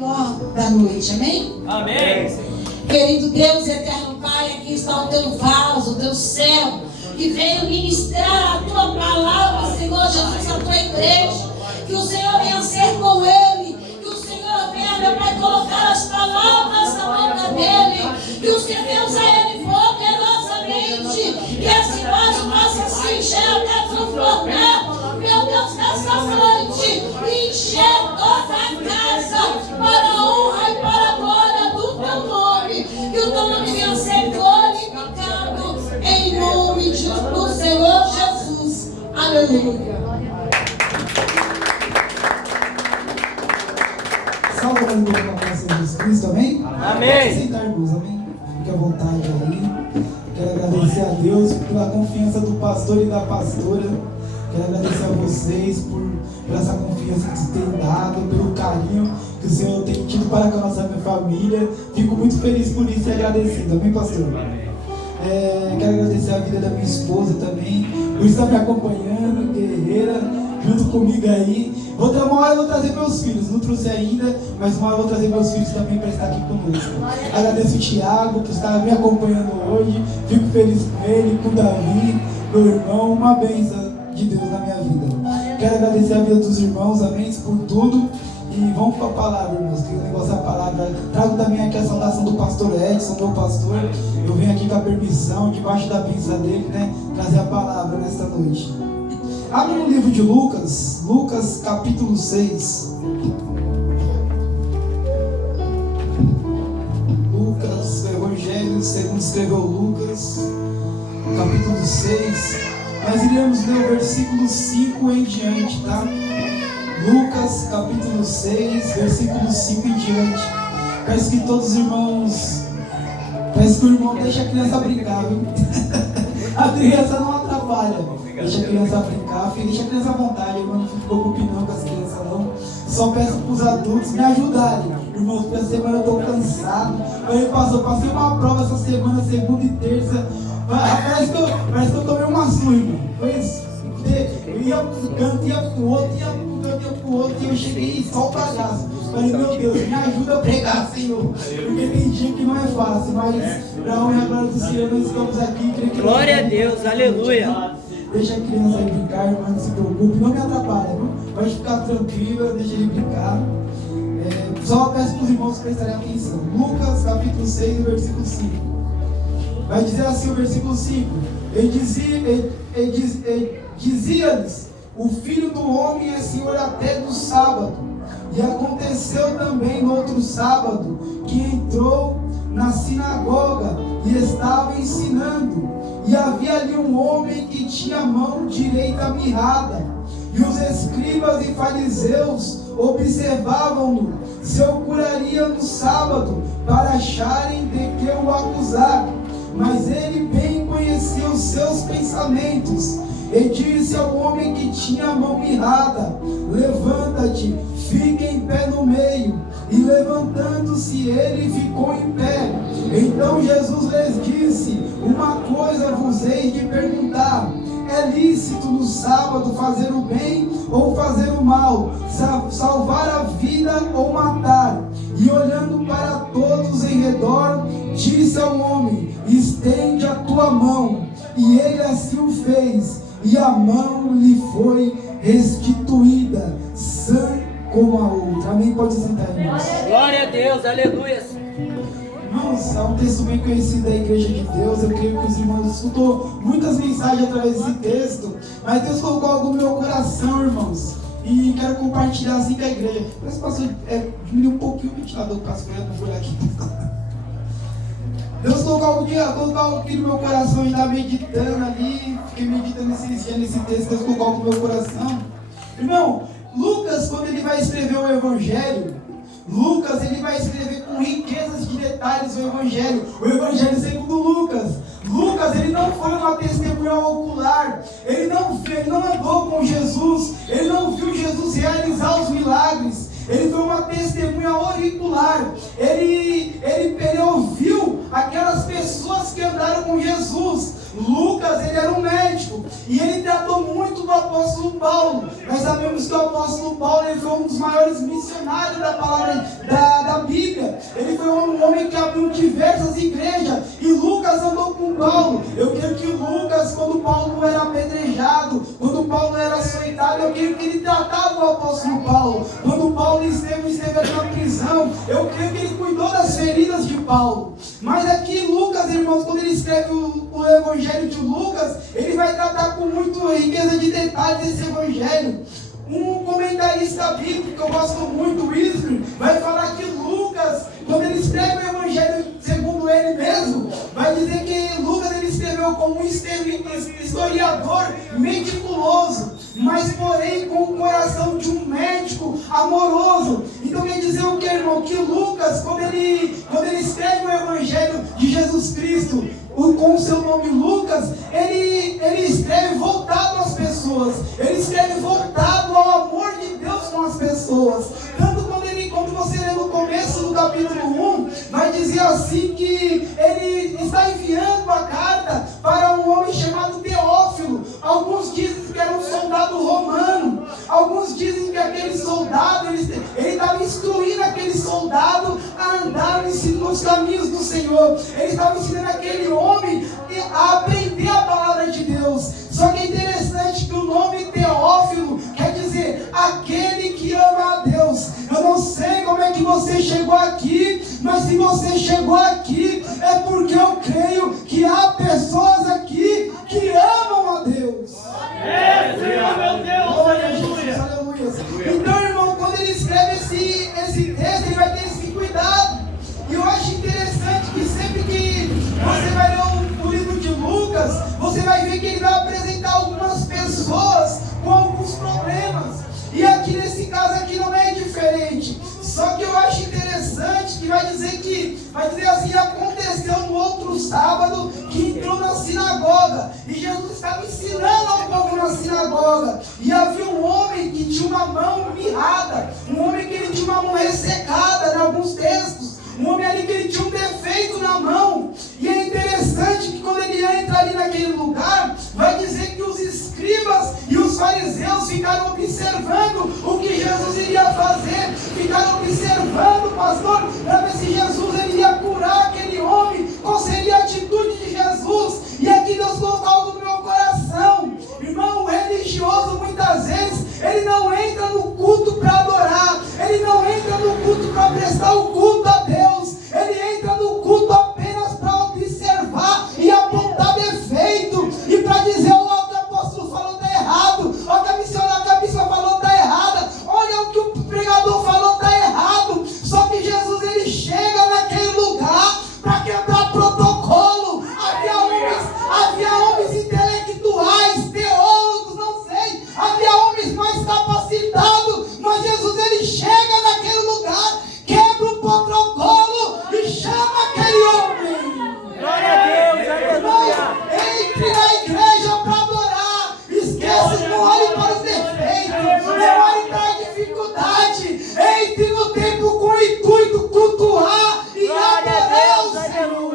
Da noite, amém? Amém. Querido Deus, eterno Pai, aqui está o teu vaso, o teu servo, que veio ministrar a tua palavra, Senhor Jesus, a tua igreja. Que o Senhor venha ser com ele, que o Senhor venha, meu Pai, colocar as palavras na boca dele, que o Senhor venha usar ele poderosamente, que esse vaso possa se encher até transbordar, meu Deus, nessa noite, e encher toda a casa para a honra e para a glória do teu nome, que o teu nome venha ser glorificado em nome do Senhor Jesus. Aleluia. Salve a glória da paz de Jesus Cristo, amém? Amém. Sentar, irmãos, amém? Fique à vontade aí. Quero agradecer a Deus pela confiança do pastor e da pastora. Quero agradecer a vocês por essa confiança que vocês têm dado, pelo carinho que o Senhor tem tido para com a nossa família. Fico muito feliz por isso e agradecido, amém, pastor? Quero agradecer a vida da minha esposa também, por estar me acompanhando, guerreira, junto comigo aí. Uma hora eu vou trazer meus filhos, não trouxe ainda, mas uma hora eu vou trazer meus filhos também para estar aqui conosco. Agradeço o Tiago por estar me acompanhando hoje, fico feliz com ele, com o Davi, meu irmão, uma bênção de Deus na minha vida. Quero agradecer a vida dos irmãos, amém, por tudo. E vamos para a palavra, irmãos, que o negócio é a palavra. Trago também aqui a saudação do pastor Edson, meu pastor. Eu venho aqui com a permissão, debaixo da bênção dele, né, trazer a palavra nesta noite. Abre no livro de Lucas, Lucas capítulo 6. Lucas, o Evangelho segundo escreveu Lucas, capítulo 6. Nós iremos ler o versículo 5 em diante, tá? Lucas capítulo 6, versículo 5 em diante. Peço que todos os irmãos, peço que o irmão deixe a criança brincar, viu? A criança não atrapalha. Deixa a criança brincar, filho, deixa a criança à vontade, irmão, não fico preocupado com as crianças não. Só peço para os adultos me ajudarem. Irmãos, essa semana eu estou cansado. Passei uma prova essa semana, segunda e terça. Parece que eu tomei uma surra, irmão. Eu ia para um canto, ia para o outro, ia para um canto, ia para o outro, e eu cheguei só o bagaço. Falei, meu Deus, me ajuda a pregar, Senhor. Porque tem dia que não é fácil, mas para a honra e a glória do Senhor, nós estamos aqui. Glória a Deus, aleluia. Deixa a criança aí brincar, irmão, não se preocupe, não me atrapalha, viu? Pode ficar tranquila, deixa ele brincar. Só peço para os irmãos prestarem atenção. Lucas capítulo 6, versículo 5. Vai dizer assim o versículo 5. Dizia-lhes: o Filho do Homem é Senhor até do sábado. E aconteceu também no outro sábado que entrou na sinagoga e estava ensinando. E havia ali um homem que tinha a mão direita mirrada. E os escribas e fariseus observavam-no se o curaria no sábado, para acharem de que o acusar. Mas ele bem conhecia os seus pensamentos, e disse ao homem que tinha a mão mirrada: levanta-te, fica em pé no meio. E levantando-se ele ficou em pé. Então Jesus lhes disse: uma coisa vos hei de perguntar: é lícito no sábado fazer o bem ou fazer o mal, salvar a vida ou matar? E olhando para todos em redor, disse ao homem: estende a tua mão. E ele assim o fez, e a mão lhe foi restituída, sã como a outra. Amém? Pode sentar, irmãos. Glória a Deus, aleluia. Irmãos, é um texto bem conhecido da Igreja de Deus. Eu creio que os irmãos escutou muitas mensagens através desse texto, mas Deus colocou algo no meu coração, irmãos, e quero compartilhar assim com a igreja. Mas pastor, diminuir um pouquinho o ventilador para as coisas não for aqui. Deus colocou algo aqui no meu coração, e está meditando ali. Fiquei meditando esses dias nesse texto. Deus colocou algo no meu coração. Irmão, Lucas, quando ele vai escrever o Evangelho, Lucas, ele vai escrever com riquezas de detalhes o Evangelho segundo Lucas. Lucas, ele não foi uma testemunha ocular, ele não andou com Jesus, ele não viu Jesus realizar os milagres, ele foi uma testemunha auricular, ele ouviu aquelas pessoas que andaram com Jesus. Lucas, ele era um médico, e ele tratou muito do apóstolo Paulo. Nós sabemos que o apóstolo Paulo, ele foi um dos maiores missionários da palavra em diversas igrejas, e Lucas andou com Paulo. Eu creio que Lucas, quando Paulo era apedrejado, quando Paulo era açoitado, eu creio que ele tratava o apóstolo Paulo. Quando Paulo esteve na prisão, eu creio que ele cuidou das feridas de Paulo. Mas aqui Lucas, irmãos, quando ele escreve o evangelho de Lucas, ele vai tratar com muita riqueza de detalhes esse evangelho. Um comentarista bíblico que eu gosto muito, o Ismael, vai falar que Lucas, quando ele escreve o evangelho segundo ele mesmo, vai dizer que Lucas ele escreveu como um historiador meticuloso, mas porém com o coração de um médico amoroso. Então quer dizer o que, irmão? Que Lucas, quando ele escreve o evangelho de Jesus Cristo, com o seu nome Lucas, ele escreve voltado às pessoas, ele escreve voltado ao amor de Deus com as pessoas. Tanto quando você lê no começo do capítulo 1, vai dizer assim que ele está enviando a carta para um homem chamado Teófilo. Alguns dizem que era um soldado romano, alguns dizem que aquele soldado, ele estava instruindo aquele soldado a andar nos caminhos do Senhor. Ele estava ensinando aquele homem a aprender a palavra de Deus. Só que é interessante que o nome Teófilo quer dizer aquele que ama a Deus. Eu não sei como é que você chegou aqui, mas se você chegou aqui é porque eu creio que há pessoas aqui que amam a Deus. Senhor, meu Deus, aleluia. Aleluia. Então, irmão, quando ele escreve esse texto, ele vai ter esse cuidado. E eu acho interessante que sempre que você vai ler o livro de Lucas, você vai ver que ele vai apresentar algumas pessoas com alguns problemas. E aqui nesse caso aqui não é diferente. Só que eu acho interessante que vai dizer assim, aconteceu no outro sábado que entrou na sinagoga. E Jesus estava ensinando ao povo na sinagoga. E havia um homem que tinha uma mão mirrada, um homem que ele tinha uma mão ressecada, em alguns textos. Um homem ali que ele tinha um defeito na mão. E é interessante que quando ele entra ali naquele lugar, vai dizer que os escribas e os fariseus ficaram observando o que Jesus iria fazer. Ficaram observando, pastor, para ver se Jesus ele ia curar aquele homem. Qual seria a atitude de Jesus? E aqui Deus colocou algo no meu coração. Irmão, o religioso muitas vezes, ele não entra no culto para adorar. Ele não entra no culto para prestar o culto a Deus. Ele entra no culto apenas para observar e apontar defeito. E para dizer, ó, o que o apóstolo falou está errado. Ó, o que a missionária falou está errada. Olha o que o pregador falou está errado. Só que Jesus ele chega naquele lugar para quebrar protocolo. Havia homens intelectuais, teólogos, não sei. Havia homens mais capacitados. Mas Jesus ele chega naquele lugar, quebra o protocolo e chama aquele homem. Glória a Deus, aleluia. Entre na igreja para adorar. Esquece, não olhe para os defeitos, não olhe para a dificuldade. Entre no templo com o intuito cultuar e adorar o Senhor.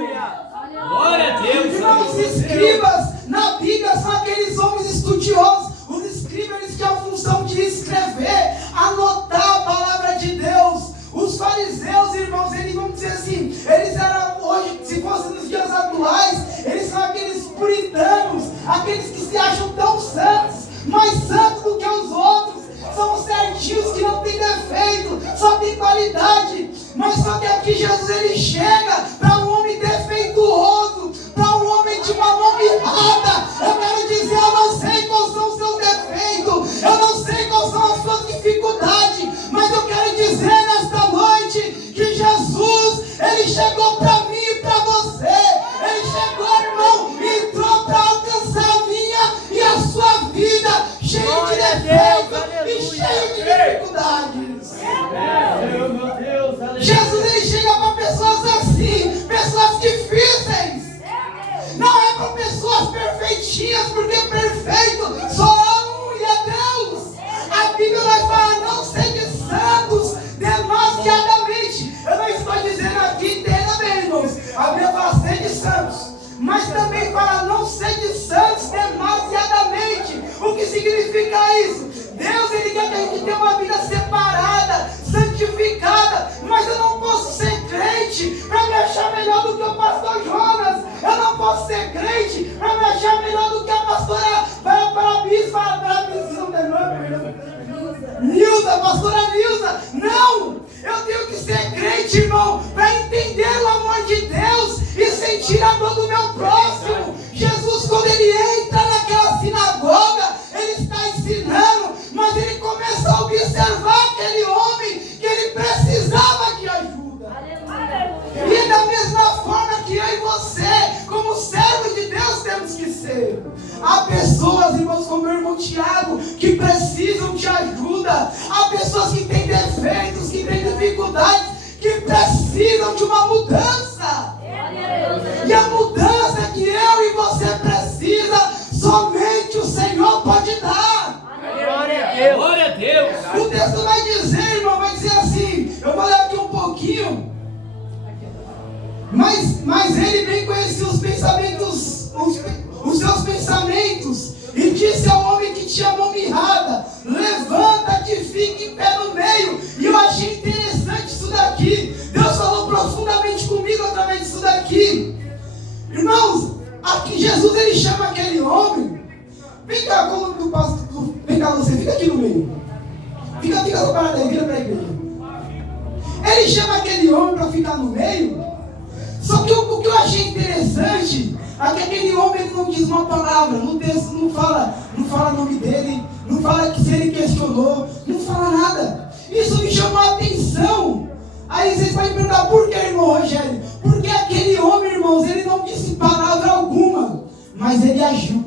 Glória a Deus. Irmãos, os escribas na Bíblia são aqueles homens estudiosos. Os escribas eles tinham a função de escrever, anotar a palavra de Deus. Os fariseus, irmãos, eles vão dizer assim, eles eram hoje, se fosse nos dias atuais, eles são aqueles puritanos, aqueles que se acham tão santos, mais santos do que os outros. São certinhos que não tem defeito, só tem qualidade. Mas só que aqui Jesus ele chega para um homem defeituoso, para um homem de uma mão mirrada. Eu quero dizer, eu não sei quais são os seus defeitos, eu não sei quais são as suas dificuldades, mas eu quero dizer nesta noite que Jesus, ele chegou para mim e para você. Ele chegou, irmão, e entrou para alcançar a minha e a sua vida, cheio de defeitos e cheio de dificuldades. Meu Deus, aleluia. Jesus ele chega para pessoas assim, simplesmente, irmão, para entender o amor de Deus e sentir a dor do meu próximo. Jesus, quando ele entra naquela sinagoga, ele está ensinando, mas ele começa a observar aquele homem que ele precisava de ajuda. E da mesma forma que eu e você, como servo de Deus, temos que ser. Há pessoas, irmãos, como o meu irmão Tiago, que precisam de ajuda. Há pessoas que têm defeitos, que têm dificuldades, que precisam de uma mudança. E a mudança que eu e você precisa, somente o Senhor pode dar. Glória a Deus. Glória a Deus. O texto vai dizer, irmão, vai dizer assim, eu vou ler aqui um pouquinho. Mas ele bem conhecia os pensamentos, os seus pensamentos, e disse ao homem que tinha a mão mirrada: levanta-te e fique em pé no meio. E eu achei interessante isso daqui. Deus falou profundamente comigo através disso daqui. Irmãos, aqui Jesus ele chama aquele homem. Vem cá, como do pastor, vem cá você, fica aqui no meio. Fica separado aí, vira para a igreja. Ele chama aquele homem para ficar no meio. Só que o que eu achei interessante é que aquele homem ele não diz uma palavra, no texto não fala o nome dele, não fala que se ele questionou, não fala nada. Isso me chamou a atenção. Aí vocês podem perguntar, por que, irmão Rogério? Porque aquele homem, irmãos, ele não disse palavra alguma, mas ele agiu.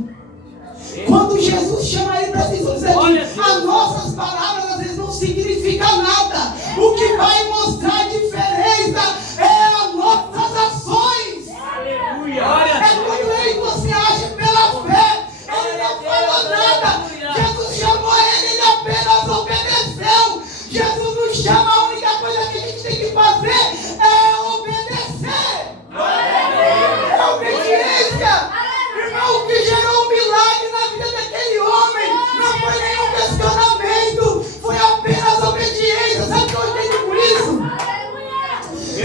Quando Jesus chama ele para dizer que as nossas palavras às vezes não significam nada. O que vai mostrar a diferença é as nossas ações. Aleluia. É quando eu e você agem pela fé. Ele não falou nada. Jesus chamou ele apenas obedeceu. Jesus nos chama, a única coisa que a gente tem que fazer é obedecer. É obediência. Irmão, o que gerou um milagre na vida daquele homem não foi nenhum questionamento, foi apenas obediência. Sabe o que eu entendo com isso?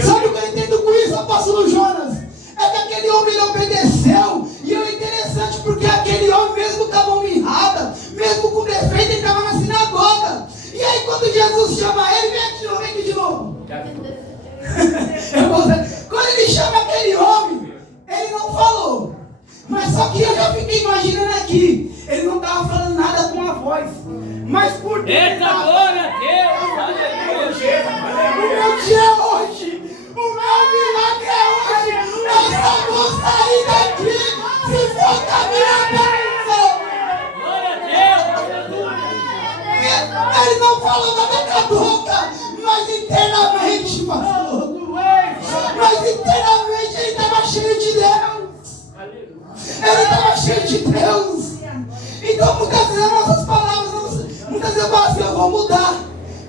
Sabe o que eu entendo com isso, apóstolo Jonas? É que aquele homem obedeceu. E é interessante porque aquele homem, mesmo com a mão mirrada, mesmo com defeito, ele estava na sinagoga. E aí quando Jesus chama ele, vem aqui de novo. Quando ele chama aquele homem, ele não falou. Mas só que eu já fiquei imaginando aqui, ele não estava falando nada com a voz, mas por dentro. Eita, glória a Deus! Aleluia! O meu dia é hoje, o meu milagre é hoje. Eu só vou sair daqui se for com a minha bênção. Glória a Deus! Ele não falou nada com a boca, mas internamente falou. Mas internamente ele estava cheio de Deus. Ele estava cheio de Deus. Então muitas vezes as nossas palavras, muitas vezes eu falo assim, eu vou mudar,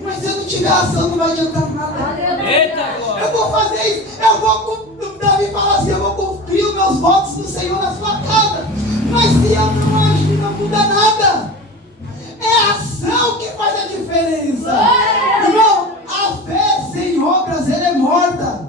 mas se eu não tiver ação não vai adiantar nada. Eita, glória! Eu vou fazer isso, Davi fala assim, eu vou cumprir os meus votos no Senhor na sua casa, mas se eu não agir não muda nada. É a ação que faz a diferença. Irmão, a fé sem obras ela é morta.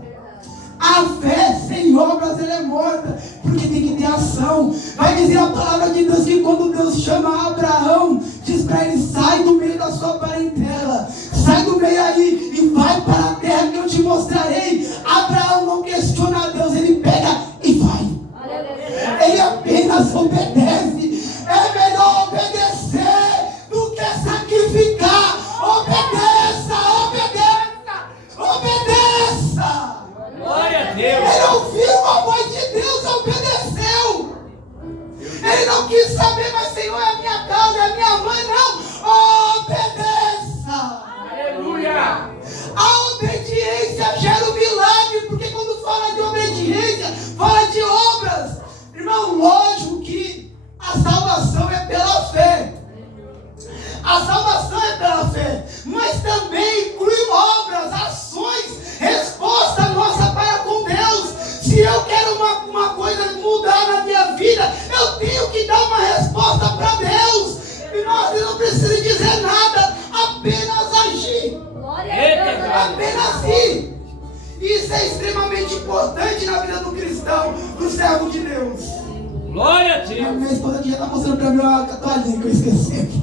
A fé sem obras ela é morta, porque tem que ter ação. Vai dizer a palavra de Deus que quando Deus chama Abraão, diz para ele, sai do meio da sua parentela, sai do meio aí e vai para a terra que eu te mostrarei. Abraão não questiona a Deus, ele pega e vai. Ele apenas obedece. É melhor obedecer do que sacrificar. Obedeça, obedeça, obedeça. Glória a Deus! Ele ouviu a voz de Deus e obedeceu. Ele não quis saber, mas Senhor, é a minha casa, é a minha mãe, não. Obedeça. Aleluia! A obediência gera um milagre, porque quando fala de obediência, fala de obras. Irmão, lógico que a salvação é pela fé. A salvação é pela fé, mas também inclui obras, ações, resposta nossa para com Deus. Se eu quero uma coisa mudar na minha vida, eu tenho que dar uma resposta para Deus. E nós não precisamos dizer nada, apenas agir. Apenas ir. Isso é extremamente importante na vida do cristão, do servo de Deus. Glória a Deus! Minha esposa aqui já está mostrando para mim uma toalhinha que eu esqueci.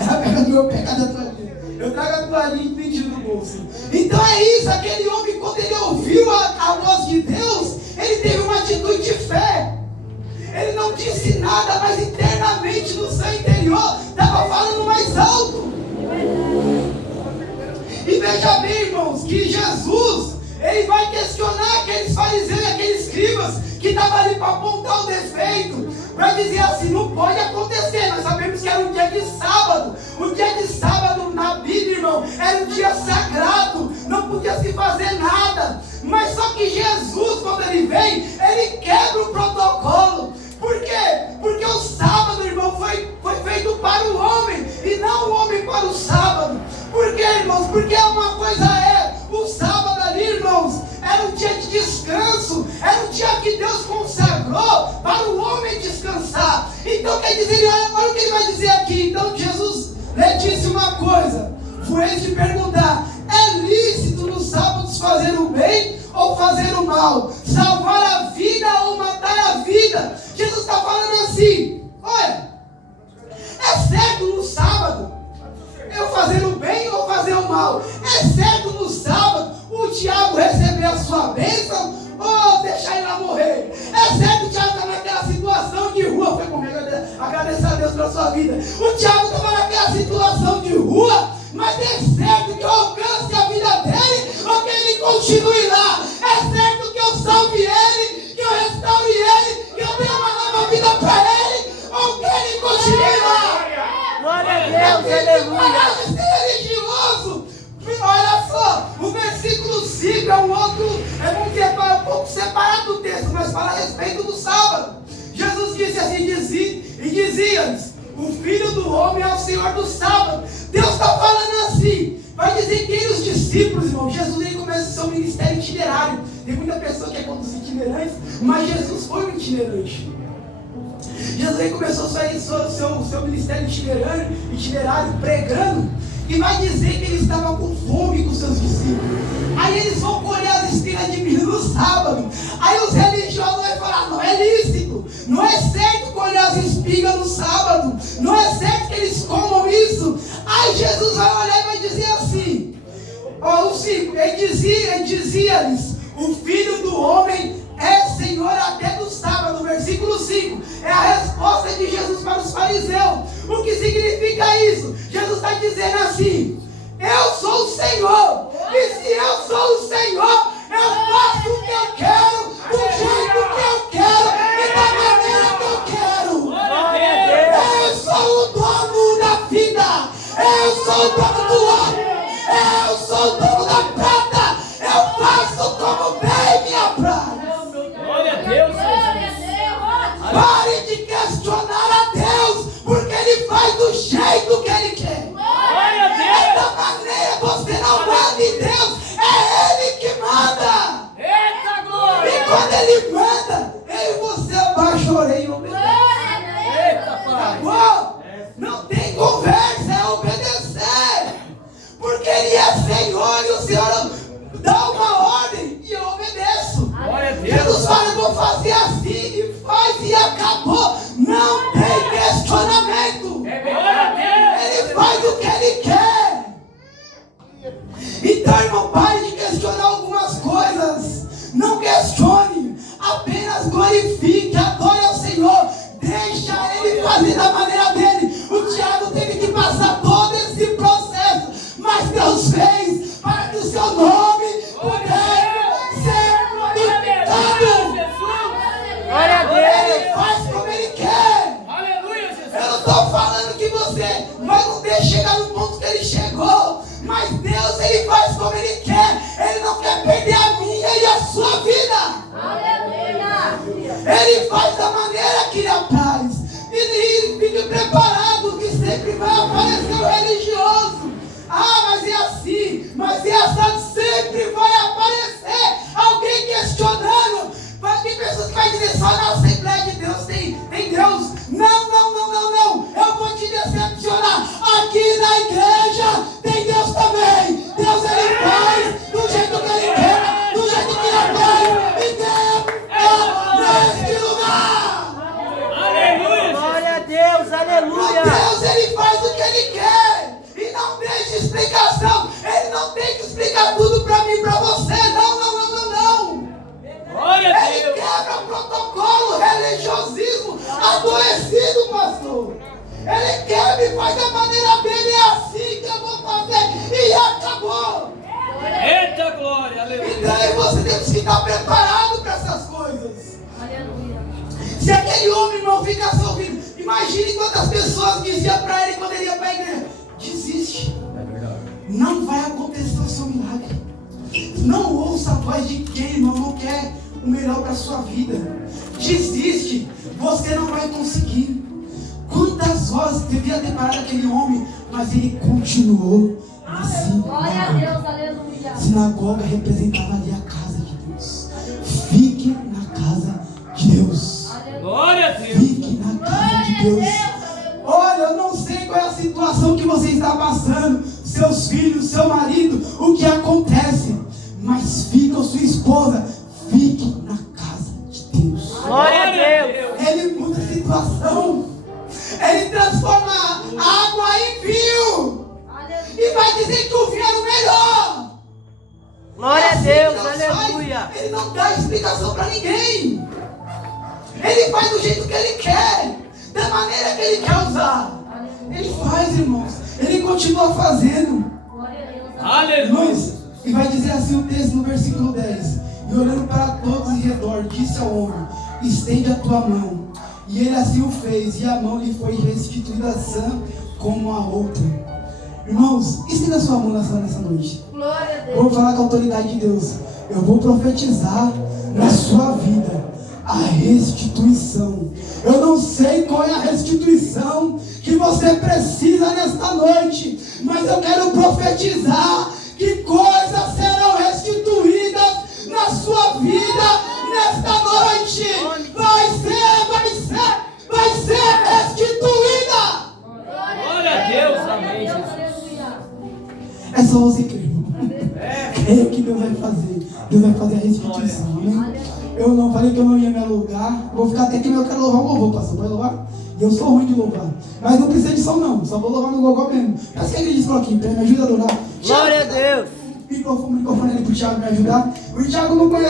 Ela pega do meu pecado a toalhinha. Eu trago a toalhinha e pedindo no irmãos. Então é isso, aquele homem, quando ele ouviu a voz de Deus, ele teve uma atitude de fé. Ele não disse nada, mas internamente no seu interior estava falando mais alto. E veja bem, irmãos, que Jesus, ele vai questionar aqueles fariseus e aqueles escribas que estavam ali para apontar o defeito, para dizer assim, não pode acontecer. Nós sabemos que era um dia de sábado. O dia de sábado na Bíblia, irmão, era um dia sagrado, não podia se fazer nada. Mas só que Jesus, quando ele vem, ele quebra o protocolo. Por quê? Porque o sábado, irmão, foi feito para o homem e não o homem para o sábado. Por quê, irmãos? Porque uma coisa o sábado ali, irmãos, era um dia de descanso, era um dia que Deus consagrou para o homem descansar. Então quer dizer, olha o que ele vai dizer aqui. Então Jesus lhe disse uma coisa, foi te perguntar, é lícito nos sábados fazer o bem ou fazer o mal? Salvar a vida ou matar a vida? Jesus está falando assim, olha, é certo no sábado eu fazer o bem ou fazer o mal? É certo no sábado o diabo receber a sua bênção ou deixar ele lá morrer? É certo o diabo estar naquela situação de rua, foi comigo, agradecer a Deus pela sua vida. O diabo estava naquela situação de rua, mas é certo que eu alcance a vida dele ou que ele continue lá? É certo que eu salve ele, que eu restaure ele, que eu dê uma nova vida para ele, ou que ele continue lá? Glória a Deus, aleluia. De ser religioso. Olha só, o versículo 5 é um outro, vamos dizer, um pouco separado do texto, mas fala a respeito do sábado. Jesus disse assim, dizia-lhes, o Filho do Homem é o Senhor do sábado. Deus está falando assim, vai dizer que os discípulos, irmão, Jesus ele começa o seu ministério itinerário. Tem muita pessoa que é contra os itinerantes, mas Jesus foi um itinerante. Jesus ele começou o seu ministério itinerário, pregando, e vai dizer que ele estava com fome com seus discípulos. Aí eles vão colher as espigas de milho no sábado. Aí os religiosos vão falar, não é lícito, não é certo colher as espigas no sábado, não é certo que eles comam isso. Aí Jesus vai olhar e vai dizer assim, o 5, ele dizia-lhes, o Filho do Homem é Senhor até do sábado. Versículo 5 é a resposta de Jesus para os fariseus. O que significa isso? Jesus está dizendo assim, eu sou o Senhor, e se eu sou o Senhor, eu faço o que eu quero, do jeito que eu quero e da maneira que eu quero. Eu sou o dono da vida, eu sou o dono do ouro, eu sou o dono da prata, eu faço como bem me apraz. Glória a Deus, Pare de questionar a Deus, porque Ele faz do jeito que Ele quer. Glória a Deus. Dessa maneira você não manda em Deus, é Ele que manda. Eita glória. E quando Ele manda, eu e você abaixa a orelha e obedece. Eita pai. Bom, não tem conversa, é obedecer. Porque Ele é Senhor e o Senhor dá uma ordem e eu obedeço. Glória a Deus. Jesus fala, eu vou fazer assim e faz e acabou. Não tem questionamento. Glória a Deus. Ele faz o que Ele quer. Então, irmão, pare de questionar algumas coisas. Não questione. Apenas glorifique, adore ao Senhor. Deixa Ele fazer da maneira dele. O diabo teve que passar todo esse processo, mas Deus fez para que o seu nome pudesse ser glorificado. Glória a Deus. Ele faz como Ele quer. Aleluia, Jesus. Eu não estou falando que você vai não ter chegar no ponto que Ele chegou, mas Deus Ele faz como Ele quer. Ele não quer perder a minha e a sua vida. Ele faz da maneira que Ele apraz. E fique preparado que sempre vai aparecer o religioso. Mas é assim, mas é assado. Sempre vai aparecer alguém questionando. Mas tem pessoas que vai dizer só na Assembleia de Deus tem Deus. Não. Eu vou te decepcionar. Aqui na igreja tem Deus também. Deus Ele faz do jeito que Ele quer, do jeito que Ele apraz. E Deus neste lugar. Aleluia. Glória a Deus, aleluia. Deus Ele faz o que Ele quer. E não deixe explicação. Ele não tem que Então você tem que ficar preparado para essas coisas. Aleluia. Se aquele homem não ficasse ouvindo, imagine quantas pessoas diziam para ele quando ele ia para a igreja: desiste, não vai acontecer o seu milagre. Não ouça a voz de quem, irmão, não quer o melhor para a sua vida. Desiste, você não vai conseguir. Quantas vozes devia ter parado aquele homem, mas ele continuou na Glória a sinagoga. Deus, aleluia. Sinagoga representava ali a casa de Deus. Fique na casa de Deus. Glória a Deus. Fique na casa de Deus. Olha, eu não sei qual é a situação que você está passando, seus filhos, seu marido, o que acontece, mas fique com sua esposa, fique na casa de Deus. Glória a Deus. Ele muda a situação, ele transforma a água em vinho e vai dizer que o vinho era o melhor. Glória a Assim Deus, faz, aleluia. ele não dá explicação para ninguém. Ele faz do jeito que ele quer, da maneira que ele quer usar. Ele faz, irmãos. Ele continua fazendo. Aleluia. Irmãos, e vai dizer assim o texto no versículo 10. E olhando para todos em redor, disse ao homem: estende a tua mão. E ele assim o fez, e a mão lhe foi restituída sã como a outra. Irmãos, estenda a sua mão nessa noite. Glória a Deus. Vou falar com a autoridade de Deus. Eu vou profetizar na sua vida a restituição. Eu não sei qual é a restituição que você precisa nesta noite, mas eu quero profetizar que coisas serão restituídas na sua vida nesta noite. Vai ser restituída. Glória a Deus. Amém, Jesus. É só você crer, irmão. Creia que Deus vai fazer. Deus vai fazer a restituição, amém? Eu não falei que eu não ia me alugar. Vou ficar até que eu quero louvar um louvor, pastor. Pode louvar? E eu sou ruim de louvar. Mas não precisa de som, não. Só vou louvar no gogó mesmo. Mas que a igreja falou aqui, me ajuda a adorar. Glória a Deus. Microfone ali pro Thiago me ajudar. O Thiago não conhece.